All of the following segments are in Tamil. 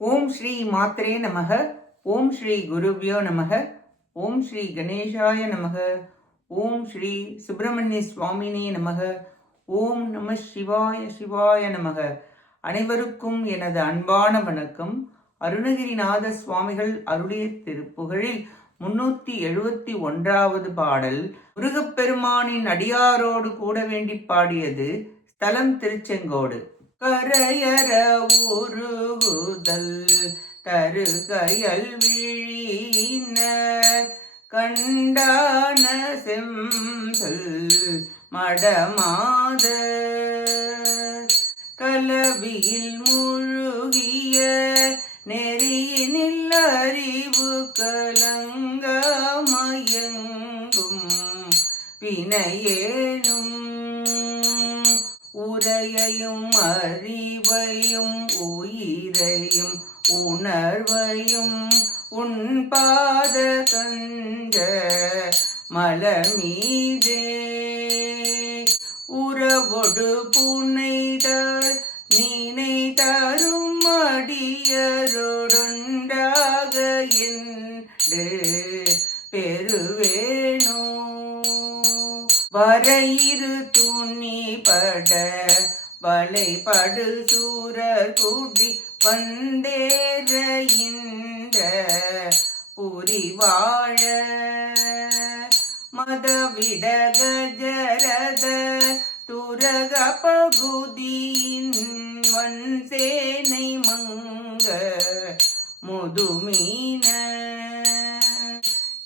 ஓம் ஸ்ரீ மாத்ரே நமக. ஓம் ஸ்ரீ குருவ்யோ நமக. ஓம் ஸ்ரீ கணேசாய நமக. ஓம் ஸ்ரீ சுப்பிரமணிய சுவாமினே நமக. ஓம் நம சிவாய சிவாய நமக. அனைவருக்கும் எனது அன்பான வணக்கம். அருணகிரிநாத சுவாமிகள் அருளிய திருப்புகழில் 371வது பாடல். முருகப்பெருமானின் அடியாரோடு கூட வேண்டி பாடியது. ஸ்தலம் திருச்செங்கோடு. கரையற உருகுதல் தருகையல் விழியினர் கண்டான செம்சல் மடமாத கலவியில் முழுகிய நெறியினில் அறிவு கலங்க மயங்கும் வினையேனும் உரையையும் அறிவையும் உயிரையும் உணர்வையும் உன்பாத கஞ்ச மலமீதே உறவொடு புனைதல் நீனை தரும் அடியரோடொன்றாக என்று பெறுவேனோ வரையிரு துணிபட வளைபடு சூரர் கூடி வந்தேற இந்த புரிவாழ மதவிட கஜரத துரக பகுதியின் வன்சேனை மங்க முதுமீன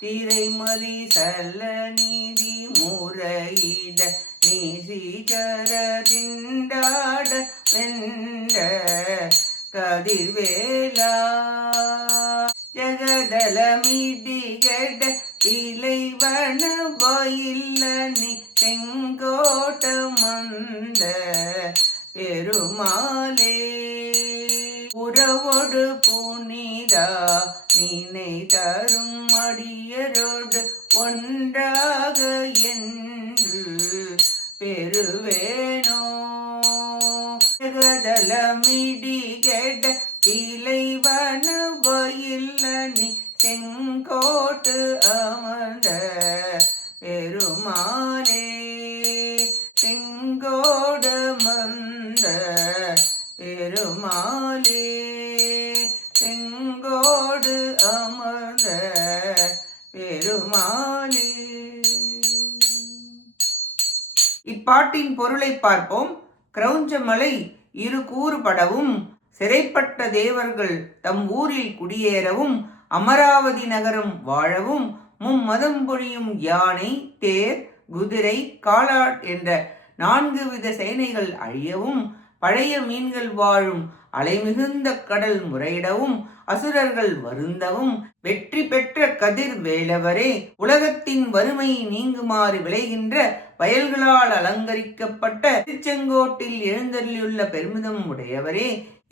திரைமலி சல நீதி முறையிட நீசிகர திண்டாட வென்ற கதிர்வேலா ஜகதலமிடிகட விளைவன வயில்லனி செங்கோட்ட மந்த பெருமாளே உறவோடு புனிதா நீனை தரும் அடியரோடு ஒன்றாக என்று பெறுவேனோ ஜகதலமிடிகட விளைவன வயில்லனி செங்கோட்டு அமர்ந்த பெருமாளே செங்கோடு மந்த பெருமாளே செங்கோடு அமர்ந்த பெருமாளே. இப்பாட்டின் பொருளை பார்ப்போம். கிரௌஞ்சமலை இரு கூறுபடவும் சிறைப்பட்ட தேவர்கள் தம் ஊரில் குடியேறவும் அமராவதி நகரம் வாழவும் மும்மதம் பொழியும் யானை தேர் குதிரை காலாட் என்ற 4 வித சேனைகள் அழியவும் பழைய மீன்கள் வாழும் அலைமிகுந்த கடல் முறையிடவும் அசுரர்கள் வருந்தவும் வெற்றி பெற்ற கதிர் வேலவரே உலகத்தின் வறுமை நீங்குமாறு விளைகின்ற வயல்களால் அலங்கரிக்கப்பட்ட திருச்செங்கோட்டில் எழுந்தருளியுள்ள பெருமிதம் உடையவரே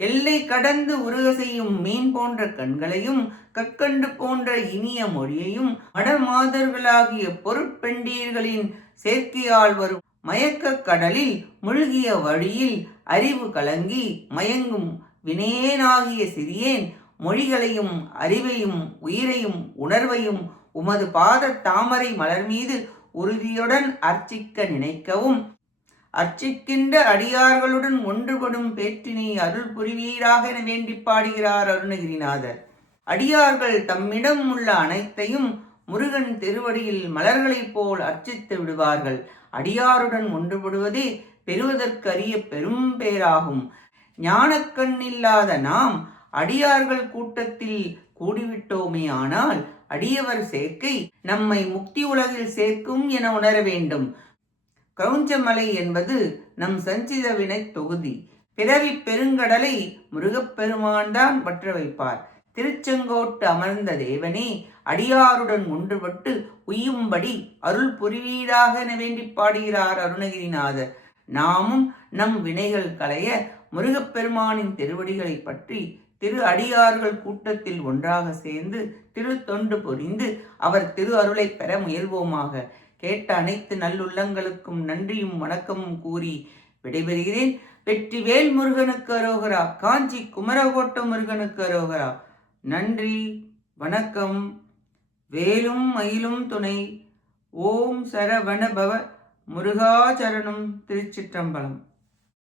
எல்லை கடந்து உருக செய்யும் மீன் போன்ற கண்களையும் கற்கண்டு போன்ற இனிய மொழியையும் மடமாதர்களாகிய பொருட்பெண்டீர்களின் சேர்க்கையால் வரும் மயக்க கடலில் முழுகிய வழியில் அறிவு கலங்கி மயங்கும் வினேனாகிய சிறியேன் மொழிகளையும் அறிவையும் உயிரையும் உணர்வையும் உமது பாத தாமரை மலர் மீது உறுதியுடன் அர்ச்சிக்க நினைக்கவும் அர்ச்சிக்கின்ற அடியார்களுடன் ஒன்றுபடும் பேற்றினை அருள் புரிவீராக என வேண்டி பாடுகிறார் அருணகிரிநாதர். அடியார்கள் தம்மிடம் உள்ள அனைத்தையும் முருகன் திருவடியில் மலர்களைப் போல் அர்ச்சித்து விடுவார்கள். அடியாருடன் ஒன்றுபடுவதே பெறுவதற்கரிய பெரும் பேராகும். ஞானக்கண்ணில்லாத நாம் அடியார்கள் கூட்டத்தில் கூடிவிட்டோமே ஆனால் அடியவர் சேர்க்கை நம்மை முக்தி உலகில் சேர்க்கும் என உணர வேண்டும். கிரௌஞ்சமலை என்பது நம் சஞ்சித வினை தொகுதி. பிறவி பெருங்கடலை முருகப்பெருமான் தான் வற்ற வைப்பார். திருச்செங்கோட்டு அமர்ந்த தேவனே அடியாருடன் ஒன்றுபட்டு உய்யும்படி அருள் புரிவீராக என வேண்டி பாடுகிறார் அருணகிரிநாதர். நாமும் நம் வினைகள் களைய முருகப்பெருமானின் திருவடிகளை பற்றி திரு அடியார்கள் கூட்டத்தில் ஒன்றாக சேர்ந்து திரு தொண்டு புரிந்து அவர் திரு அருளை பெற முயல்வோமாக. கேட்ட அனைத்து நல்லுள்ளங்களுக்கும் நன்றியும் வணக்கமும் கூறி விடைபெறுகிறேன். வெற்றிவேல் முருகனுக்கு அரோகரா. காஞ்சி குமரகோட்ட முருகனுக்கு அரோகரா. நன்றி, வணக்கம். வேலும் மயிலும் துணை. ஓம் சரவண பவ முருகாச்சரணம். திருச்சிற்றம்பலம்.